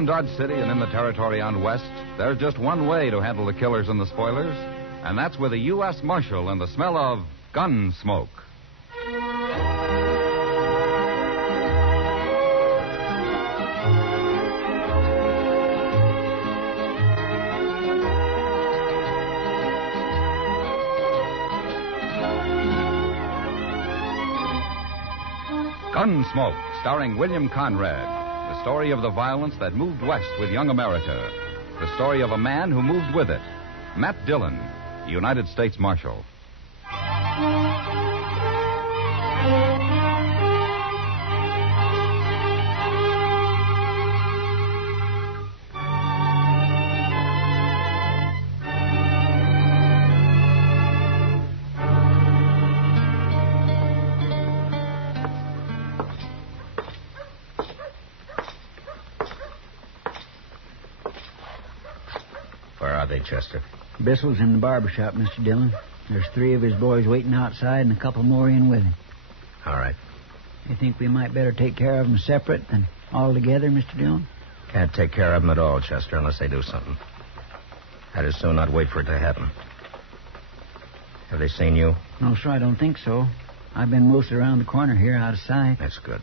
Around Dodge City and in the territory on west, there's just one way to handle the killers and the spoilers, and that's with a U.S. Marshal and the smell of Gunsmoke. Gunsmoke, starring William Conrad. The story of the violence that moved west with young America. The story of a man who moved with it. Matt Dillon, United States Marshal. Chester. Bissell's in the barber shop, Mr. Dillon. There's 3 of his boys waiting outside and a couple more in with him. All right. You think we might better take care of them separate than all together, Mr. Dillon? Can't take care of them at all, Chester, unless they do something. I'd as soon not wait for it to happen. Have they seen you? No, sir, I don't think so. I've been mostly around the corner here, out of sight. That's good.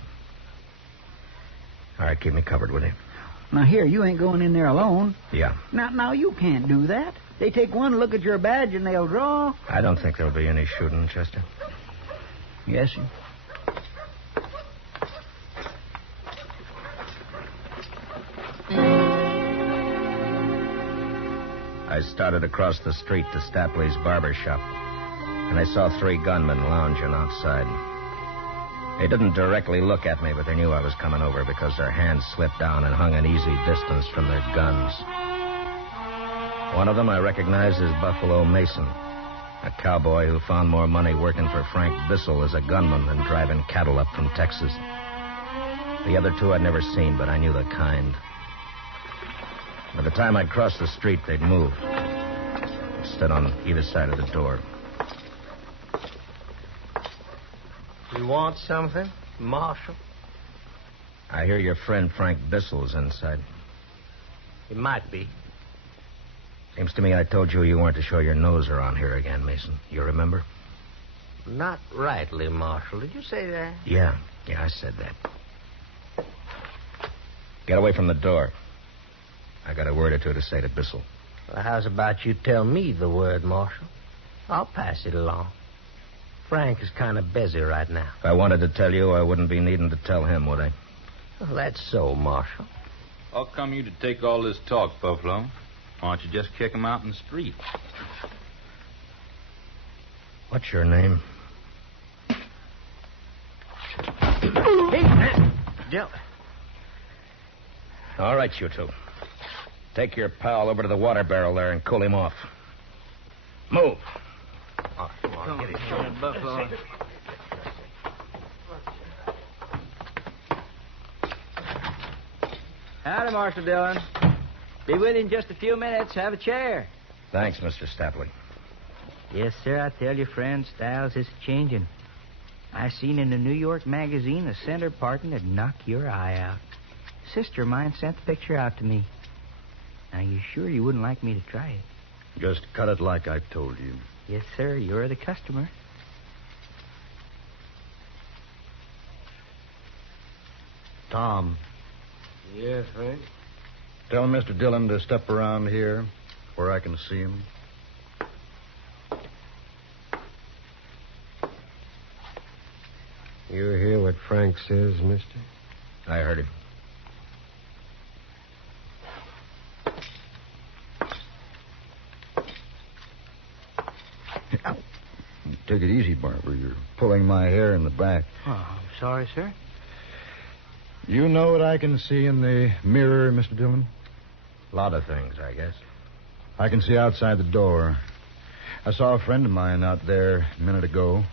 All right, keep me covered, will you? Now, here, you ain't going in there alone. Yeah. Now, you can't do that. They take one look at your badge and they'll draw. I don't think there'll be any shooting, Chester. Yes, sir. I started across the street to Stapley's barber shop, and I saw 3 gunmen lounging outside. They didn't directly look at me, but they knew I was coming over because their hands slipped down and hung an easy distance from their guns. One of them I recognized as Buffalo Mason, a cowboy who found more money working for Frank Bissell as a gunman than driving cattle up from Texas. The other 2 I'd never seen, but I knew the kind. By the time I'd crossed the street, they'd moved. I stood on either side of the door. You want something, Marshal? I hear your friend Frank Bissell's inside. It might be. Seems to me I told you you weren't to show your nose around here again, Mason. You remember? Not rightly, Marshal. Did you say that? Yeah, I said that. Get away from the door. I got a word or 2 to say to Bissell. Well, how's about you tell me the word, Marshal? I'll pass it along. Frank is kind of busy right now. If I wanted to tell you, I wouldn't be needing to tell him, would I? Well, that's so, Marshal. How come you to take all this talk, Buffalo? Why don't you just kick him out in the street? What's your name? Hey, Dillon. All right, you 2. Take your pal over to the water barrel there and cool him off. Move. Oh, come on, get it, Buffalo. Howdy, Marshal Dillon. Be with you in just a few minutes. Have a chair. Thanks, Mr. Stapley. Yes, sir, I tell you, friend, styles is changing. I seen in a New York magazine a center parting that'd knock your eye out. Sister of mine sent the picture out to me. Now, you sure you wouldn't like me to try it? Just cut it like I told you. Yes, sir, you're the customer. Tom. Yes, Frank? Tell Mr. Dillon to step around here where I can see him. You hear what Frank says, mister? I heard him. Take it easy, Barber. You're pulling my hair in the back. Oh, I'm sorry, sir. You know what I can see in the mirror, Mr. Dillon? A lot of things, I guess. I can see outside the door. I saw a friend of mine out there a minute ago.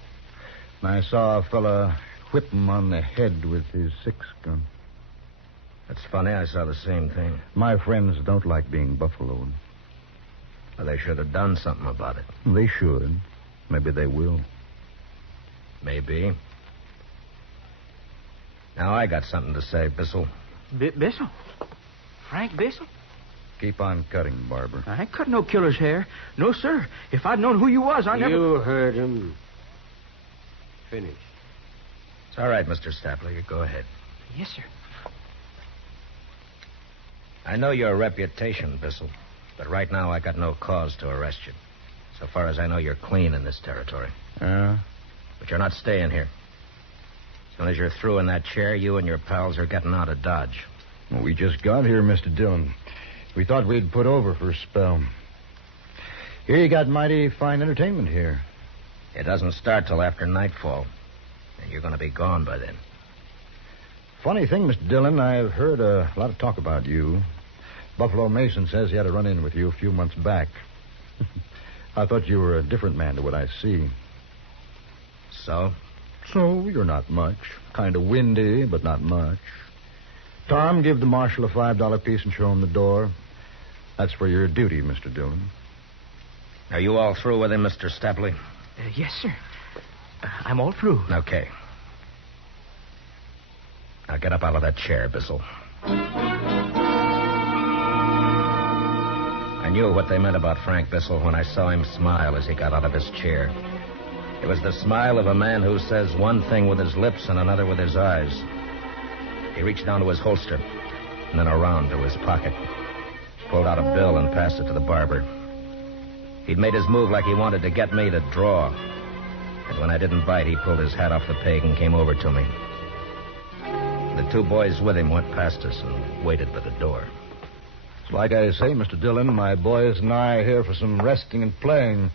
And I saw a fella whip him on the head with his 6-gun. That's funny. I saw the same thing. My friends don't like being buffaloed. Well, they should have done something about it. They should. Maybe they will. Maybe. Now, I got something to say, Bissell. Bissell? Frank Bissell? Keep on cutting, Barber. I ain't cut no killer's hair. No, sir. If I'd known who you was, I never... You heard him. Finish. It's all right, Mr. Stapler. You go ahead. Yes, sir. I know your reputation, Bissell, but right now I got no cause to arrest you. So far as I know, you're clean in this territory. But you're not staying here. As soon as you're through in that chair, you and your pals are getting out of Dodge. Well, we just got here, Mr. Dillon. We thought we'd put over for a spell. Here you got mighty fine entertainment here. It doesn't start till after nightfall, and you're going to be gone by then. Funny thing, Mr. Dillon, I've heard a lot of talk about you. Buffalo Mason says he had a run-in with you a few months back. I thought you were a different man to what I see. So? So, you're not much. Kind of windy, but not much. Tom, give the marshal a $5 piece and show him the door. That's for your duty, Mr. Dillon. Are you all through with him, Mr. Stapley? Yes, sir. I'm all through. Okay. Now get up out of that chair, Bissell. I knew what they meant about Frank Bissell when I saw him smile as he got out of his chair. It was the smile of a man who says one thing with his lips and another with his eyes. He reached down to his holster and then around to his pocket. Pulled out a bill and passed it to the barber. He'd made his move like he wanted to get me to draw. And when I didn't bite, he pulled his hat off the peg and came over to me. The two boys with him went past us and waited by the door. It's like I say, Mr. Dillon, my boys and I are here for some resting and playing.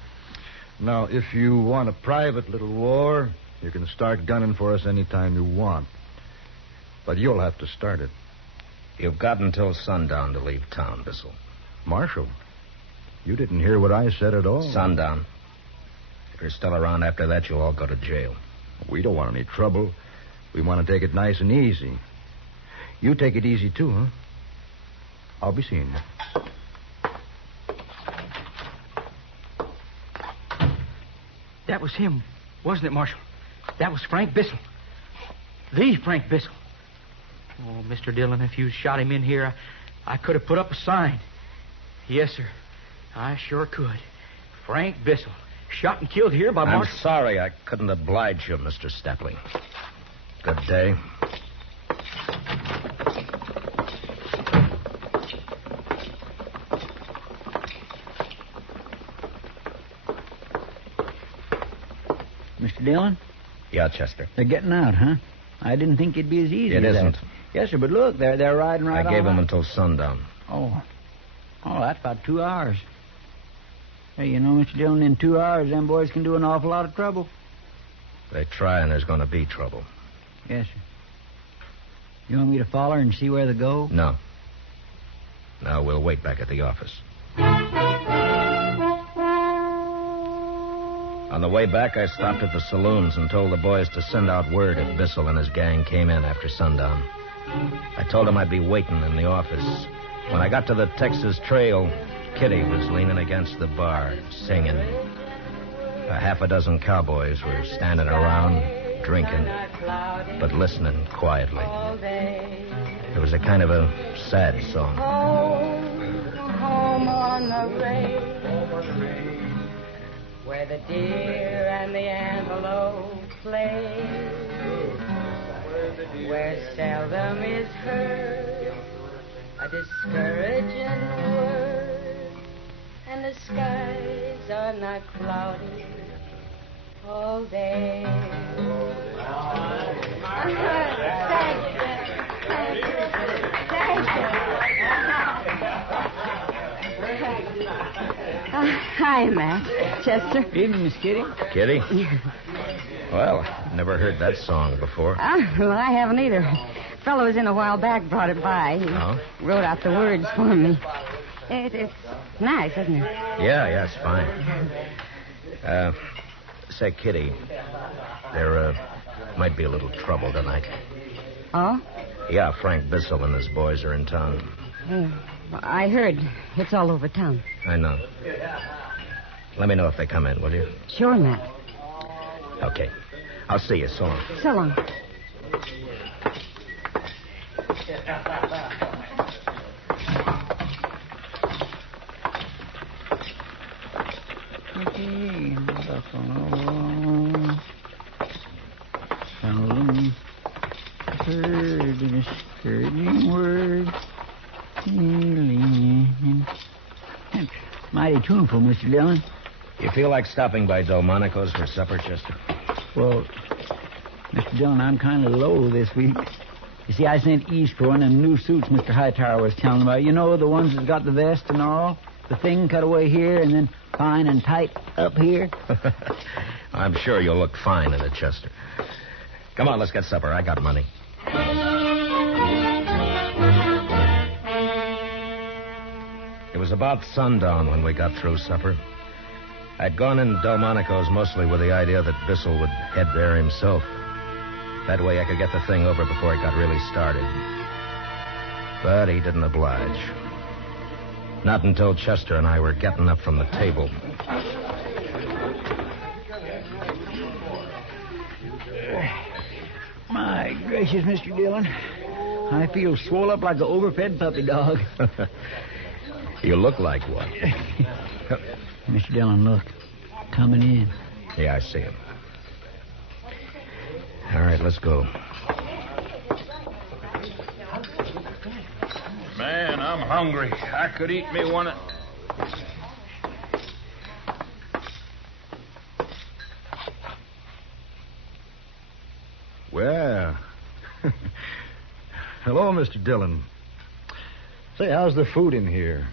Now, if you want a private little war, you can start gunning for us any time you want. But you'll have to start it. You've got until sundown to leave town, Bissell. Marshal, you didn't hear what I said at all. Sundown. If you're still around after that, you'll all go to jail. We don't want any trouble. We want to take it nice and easy. You take it easy, too, huh? I'll be seeing you. That was him, wasn't it, Marshal? That was Frank Bissell. The Frank Bissell. Oh, Mr. Dillon, if you shot him in here, I could have put up a sign. Yes, sir. I sure could. Frank Bissell, shot and killed here by Marshal... I'm sorry I couldn't oblige you, Mr. Stapley. Good day. Mr. Dillon? Yeah, Chester. They're getting out, huh? I didn't think it'd be as easy It as isn't. that. Yes, sir, but look, they're riding right I gave on them out. until sundown. Oh, that's about 2 hours. Hey, you know, Mr. Dillon, in 2 hours, them boys can do an awful lot of trouble. They try and there's going to be trouble. Yes, sir. You want me to follow her and see where they go? No. No, we'll wait back at the office. On the way back, I stopped at the saloons and told the boys to send out word if Bissell and his gang came in after sundown. I told them I'd be waiting in the office. When I got to the Texas Trail, Kitty was leaning against the bar, singing. A half a dozen cowboys were standing around, drinking, but listening quietly. It was a kind of a sad song. Home on the range, where the deer and the antelope play, where seldom is heard a discouraging word, and the skies are not cloudy all day. Hi, Matt. Chester. Evening, Miss Kitty. Kitty? Well, never heard that song before. Well, I haven't either. Fellow was in a while back, brought it by. He wrote out the words for me. It's nice, isn't it? Yeah, it's fine. Say, Kitty, there might be a little trouble tonight. Oh? Yeah, Frank Bissell and his boys are in town. I heard. It's all over town. I know. Let me know if they come in, will you? Sure, Matt. Okay. I'll see you. So long. So long. Okay, Buffalo. Seldom heard a discouraging word. That's mighty tuneful, Mr. Dillon. You feel like stopping by Delmonico's for supper, Chester? Well, Mr. Dillon, I'm kind of low this week. You see, I sent East for one of them new suits Mr. Hightower was telling about. You know, the ones that's got the vest and all? The thing cut away here and then fine and tight up here? I'm sure you'll look fine in it, Chester. Come on, let's get supper. I got money. It was about sundown when we got through supper. I'd gone in Delmonico's mostly with the idea that Bissell would head there himself. That way I could get the thing over before it got really started. But he didn't oblige. Not until Chester and I were getting up from the table. My gracious, Mr. Dillon. I feel swole up like an overfed puppy dog. You look like one. Mr. Dillon, look. Coming in. Yeah, I see him. All right, let's go. Man, I'm hungry. I could eat me one. Well. Hello, Mr. Dillon. Say, how's the food in here?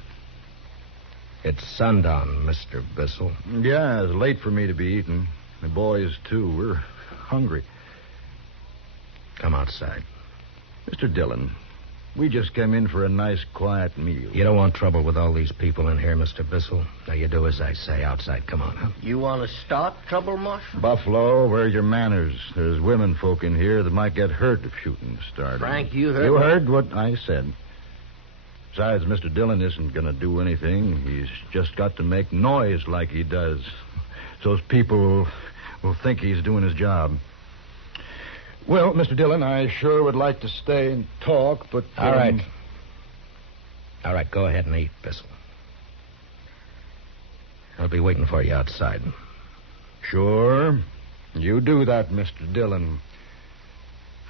It's sundown, Mr. Bissell. Yeah, it's late for me to be eating. The boys, too. We're hungry. Come outside. Mr. Dillon, we just came in for a nice, quiet meal. You don't want trouble with all these people in here, Mr. Bissell. Now, you do as I say. Outside, come on, huh? You want to start trouble, Marshal? Buffalo, where's your manners? There's women folk in here that might get hurt if shooting started. Frank, you heard... You heard what I said. Besides, Mr. Dillon isn't going to do anything. He's just got to make noise like he does. So people will think he's doing his job. Well, Mr. Dillon, I sure would like to stay and talk, but... All right. All right, go ahead and eat, Bissell. I'll be waiting for you outside. Sure. You do that, Mr. Dillon.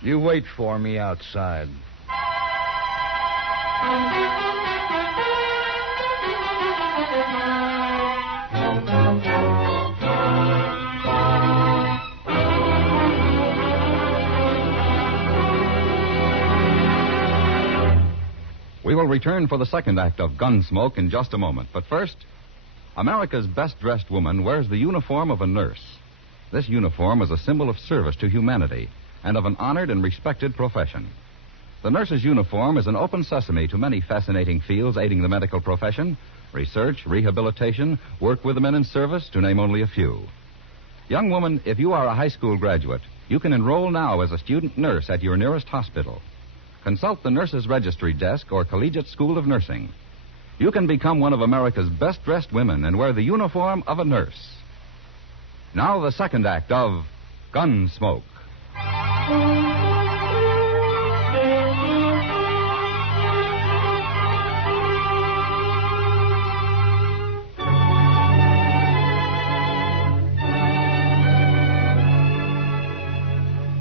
You wait for me outside. We will return for the second act of Gunsmoke in just a moment. But first, America's best-dressed woman wears the uniform of a nurse. This uniform is a symbol of service to humanity and of an honored and respected profession. The nurse's uniform is an open sesame to many fascinating fields aiding the medical profession: research, rehabilitation, work with the men in service, to name only a few. Young woman, if you are a high school graduate, you can enroll now as a student nurse at your nearest hospital. Consult the Nurses Registry Desk or Collegiate School of Nursing. You can become one of America's best-dressed women and wear the uniform of a nurse. Now the second act of Gunsmoke.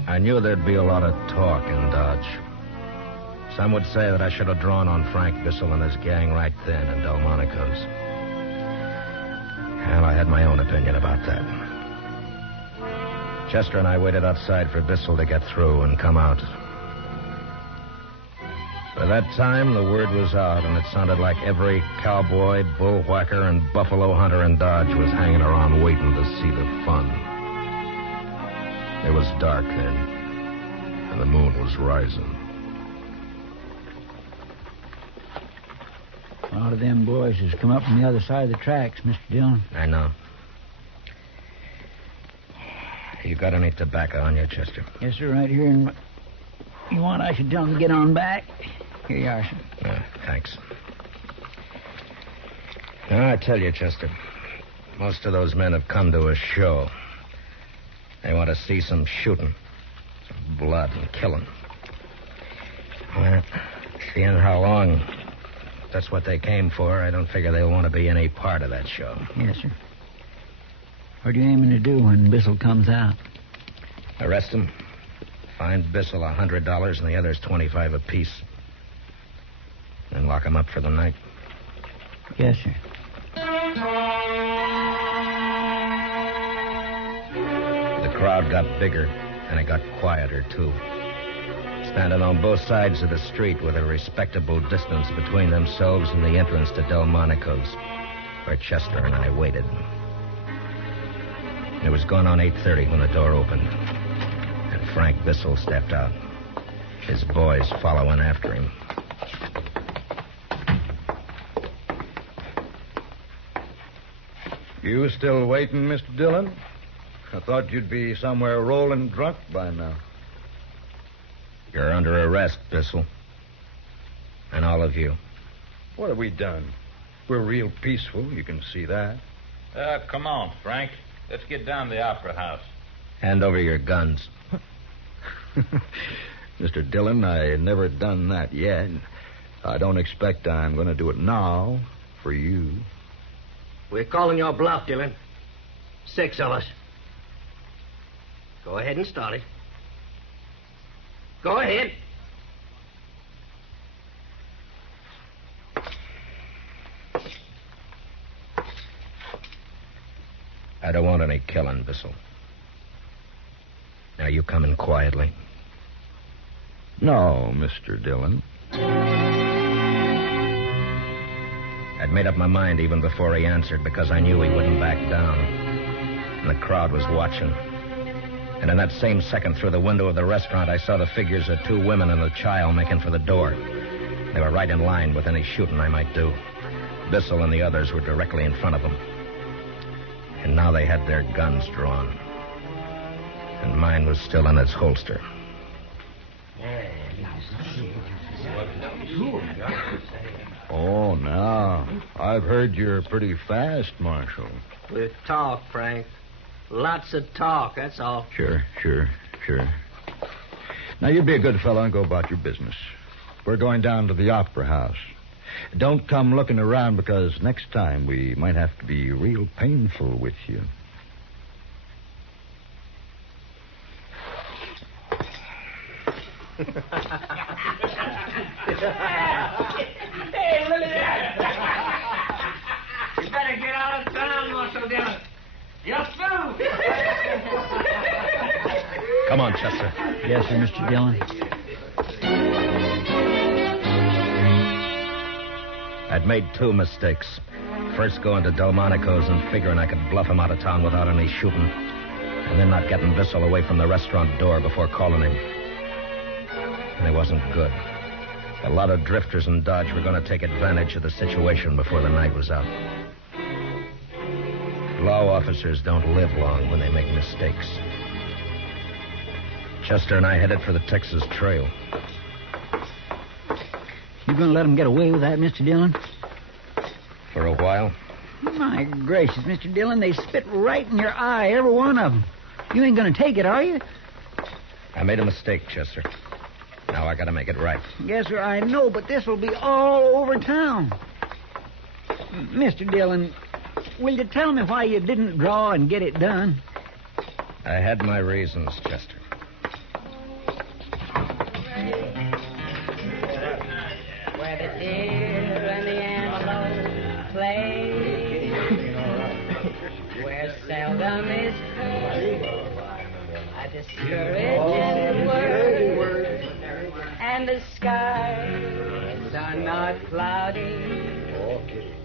I knew there'd be a lot of talk in Dodge. Some would say that I should have drawn on Frank Bissell and his gang right then in Delmonico's. And I had my own opinion about that. Chester and I waited outside for Bissell to get through and come out. By that time, the word was out, and it sounded like every cowboy, bullwhacker, and buffalo hunter in Dodge was hanging around waiting to see the fun. It was dark then, and the moon was rising. A lot of them boys has come up from the other side of the tracks, Mr. Dillon. I know. You got any tobacco on you, Chester? Yes, sir, right here. And you want I should tell them to get on back? Here you are, sir. Thanks. Now, I tell you, Chester, most of those men have come to a show. They want to see some shooting, some blood and killing. Well, seeing how long that's what they came for, I don't figure they'll want to be any part of that show. Yes, sir. What are you aiming to do when Bissell comes out? Arrest him. Fine Bissell $100 and the others $25 apiece. Then lock him up for the night. Yes, sir. The crowd got bigger, and it got quieter, too. Standing on both sides of the street with a respectable distance between themselves and the entrance to Delmonico's, where Chester and I waited. It was gone on 8:30 when the door opened, and Frank Bissell stepped out, his boys following after him. You still waiting, Mr. Dillon? I thought you'd be somewhere rolling drunk by now. You're under arrest, Bissell. And all of you. What have we done? We're real peaceful, you can see that. Come on, Frank. Let's get down to the Opera House. Hand over your guns. Mr. Dillon, I never done that yet. I don't expect I'm going to do it now for you. We're calling your bluff, Dillon. 6 of us. Go ahead and start it. Go ahead. I don't want any killing, Bissell. Now, you come in quietly. No, Mr. Dillon. I'd made up my mind even before he answered because I knew he wouldn't back down. And the crowd was watching. And in that same second, through the window of the restaurant, I saw the figures of 2 women and a child making for the door. They were right in line with any shooting I might do. Bissell and the others were directly in front of them. And now they had their guns drawn. And mine was still in its holster. Oh, now. I've heard you're pretty fast, Marshal. With talk, Frank. Lots of talk, that's all. Sure. Now, you be a good fellow and go about your business. We're going down to the Opera House. Don't come looking around because next time we might have to be real painful with you. Hey, look at that. You better get out of town, Marshal Dillon. You're through. Come on, Chester. Yes, sir, Mr. Dillon. I'd made 2 mistakes. First going to Delmonico's and figuring I could bluff him out of town without any shooting. And then not getting Bissell away from the restaurant door before calling him. And it wasn't good. A lot of drifters in Dodge were going to take advantage of the situation before the night was out. Law officers don't live long when they make mistakes. Chester and I headed for the Texas Trail. You going to let them get away with that, Mr. Dillon? For a while. My gracious, Mr. Dillon, they spit right in your eye, every one of them. You ain't going to take it, are you? I made a mistake, Chester. Now I got to make it right. Yes, sir, I know, but this will be all over town. Mr. Dillon, will you tell me why you didn't draw and get it done? I had my reasons, Chester. Where the deer and the antelope play, where seldom is heard a discouraging word, and the skies are not cloudy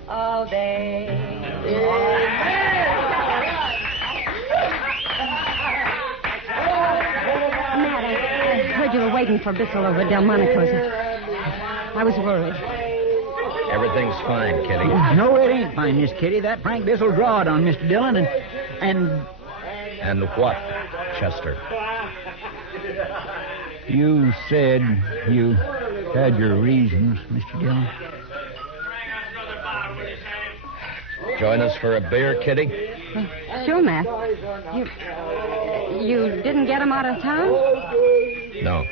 all day. Matt, I heard you were waiting for Bissell over at Delmonico's. I was worried. Everything's fine, Kitty. No, it ain't fine, Miss Kitty. That Frank Bissell drawed on Mr. Dillon and... And what, Chester? You said you had your reasons, Mr. Dillon. Join us for a beer, Kitty? Sure, Matt. You didn't get him out of town? No,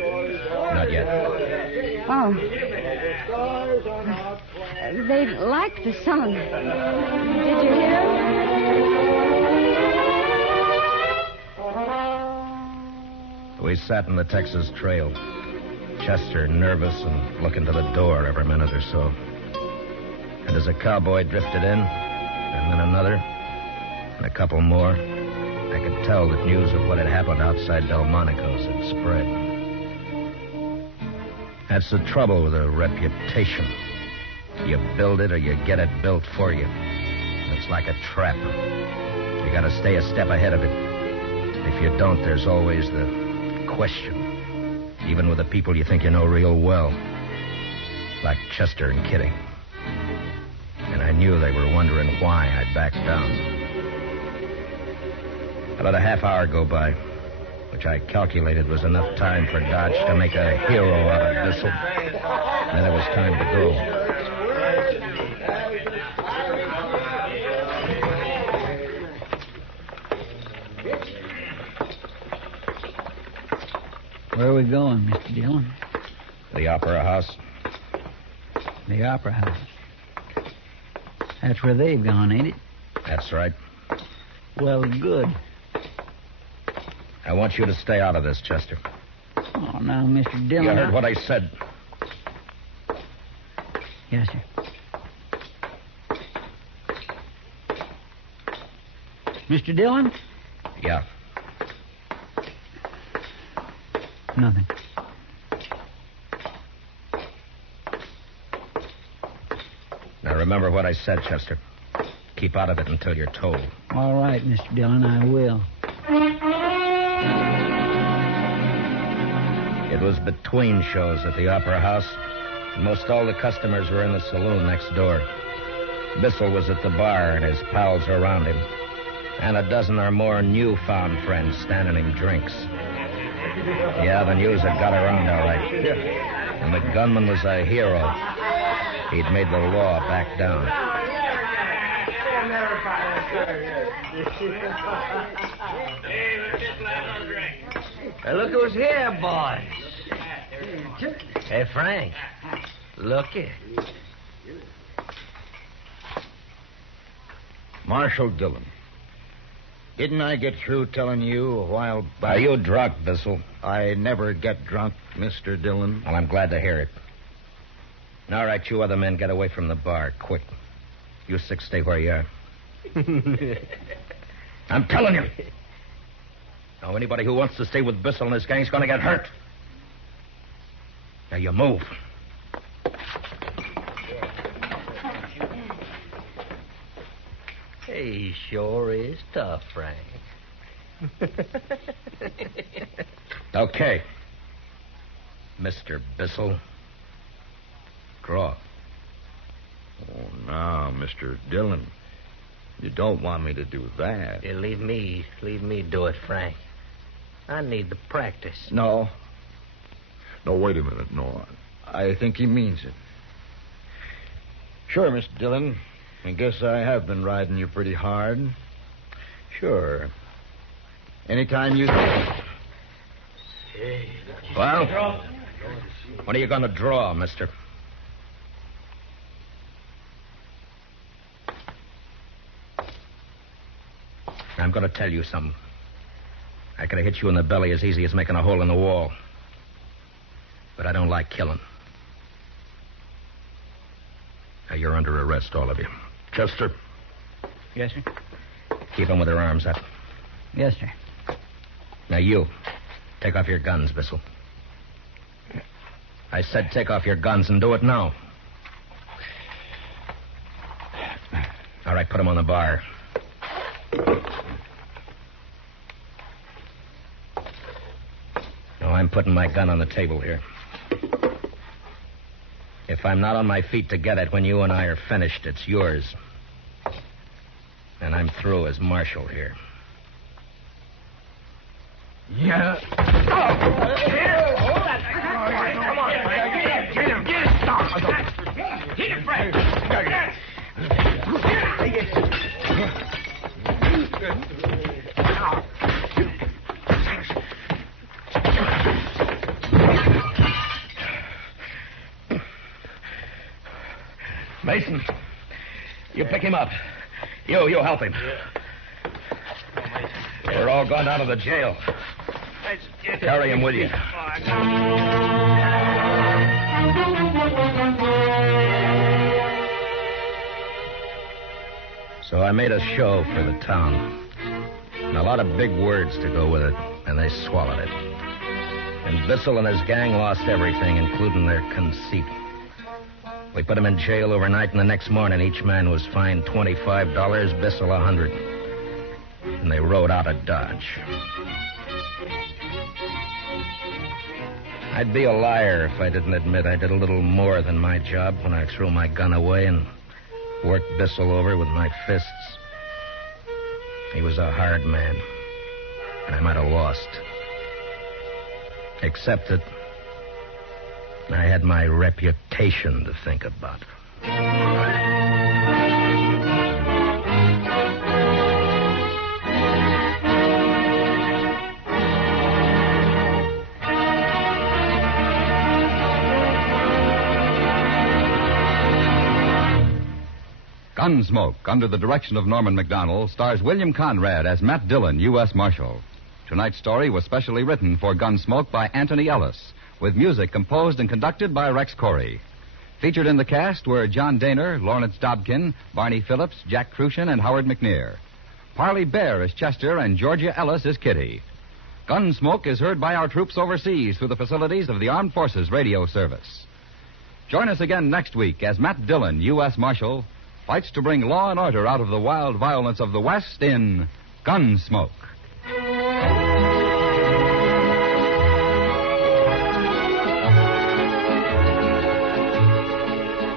not yet. Oh. They liked the song. Did you hear? sat in the Texas Trail. Chester nervous and looking to the door every minute or so. And as a cowboy drifted in, and then another, and a couple more, I could tell that news of what had happened outside Delmonico's had spread. That's the trouble with a reputation. You build it or you get it built for you. It's like a trap. You gotta stay a step ahead of it. If you don't, there's always the question. Even with the people you think you know real well. Like Chester and Kitty. And I knew they were wondering why I'd backed down. I let a half hour go by, which I calculated was enough time for Dodge to make a hero out of Bissell. Then it was time to go. Where are we going, Mr. Dillon? The Opera House. The Opera House. That's where they've gone, ain't it? That's right. Well, good. I want you to stay out of this, Chester. Oh, now, Mr. Dillon... You heard what I said. Yes, sir. Mr. Dillon? Yeah. Nothing. Now, remember what I said, Chester. Keep out of it until you're told. All right, Mr. Dillon, I will. It was between shows at the Opera House. Most all the customers were in the saloon next door. Bissell was at the bar, and his pals were around him. And a dozen or more newfound friends standing him drinks. Yeah, the news had got around all right. And the gunman was a hero. He'd made the law back down. Hey, look who's here, boys. Hey, Frank. Look here. Marshal Dillon. Didn't I get through telling you a while back? Are you drunk, Bissell? I never get drunk, Mr. Dillon. Well, I'm glad to hear it. All right, you other men, get away from the bar, quick. You six stay where you are. I'm telling you. Now, anybody who wants to stay with Bissell and his gang's going to get hurt. Now, you move. He sure is tough, Frank. Okay. Mr. Bissell. Draw. Oh, now, Mr. Dillon. You don't want me to do that. Yeah, leave me do it, Frank. I need the practice. No. No, wait a minute. No, I think he means it. Sure, Mr. Dillon. I guess I have been riding you pretty hard. Sure. Anytime you... Well, what are you going to draw, mister? I'm going to tell you something. I could have hit you in the belly as easy as making a hole in the wall. But I don't like killing. Now, you're under arrest, all of you. Chester. Yes, sir. Keep them with their arms up. Yes, sir. Now, you. Take off your guns, Bissell. I said take off your guns and do it now. All right, put them on the bar. Now, I'm putting my gun on the table here. If I'm not on my feet to get it when you and I are finished, it's yours. And I'm through as marshal here. Yeah. Come on. Get him. Get him, Frank. Mason, you pick him up. You help him. We're all gone out of the jail. Carry him with you. So I made a show for the town. And a lot of big words to go with it, and they swallowed it. And Bissell and his gang lost everything, including their conceit. We put them in jail overnight, and the next morning each man was fined $25, Bissell $100. And they rode out of Dodge. I'd be a liar if I didn't admit I did a little more than my job when I threw my gun away and worked Bissell over with my fists. He was a hard man, and I might have lost. Except that I had my reputation to think about. Gunsmoke, under the direction of Norman Macdonnell, stars William Conrad as Matt Dillon, U.S. Marshal. Tonight's story was specially written for Gunsmoke by Anthony Ellis, with music composed and conducted by Rex Corey. Featured in the cast were John Daner, Lawrence Dobkin, Barney Phillips, Jack Crucian, and Howard McNear. Parley Baer is Chester, and Georgia Ellis is Kitty. Gunsmoke is heard by our troops overseas through the facilities of the Armed Forces Radio Service. Join us again next week as Matt Dillon, U.S. Marshal, fights to bring law and order out of the wild violence of the West in Gunsmoke.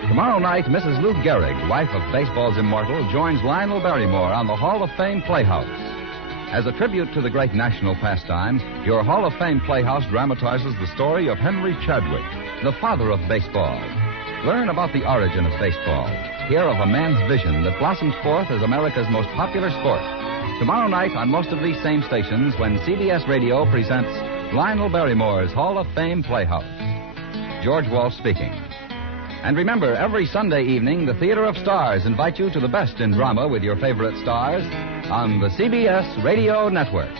Tomorrow night, Mrs. Lou Gehrig, wife of baseball's immortal, joins Lionel Barrymore on the Hall of Fame Playhouse. As a tribute to the great national pastime, your Hall of Fame Playhouse dramatizes the story of Henry Chadwick, the father of baseball. Learn about the origin of baseball. Hear of a man's vision that blossomed forth as America's most popular sport. Tomorrow night on most of these same stations when CBS Radio presents Lionel Barrymore's Hall of Fame Playhouse. George Walsh speaking. And remember, every Sunday evening, the Theater of Stars invite you to the best in drama with your favorite stars on the CBS Radio Network.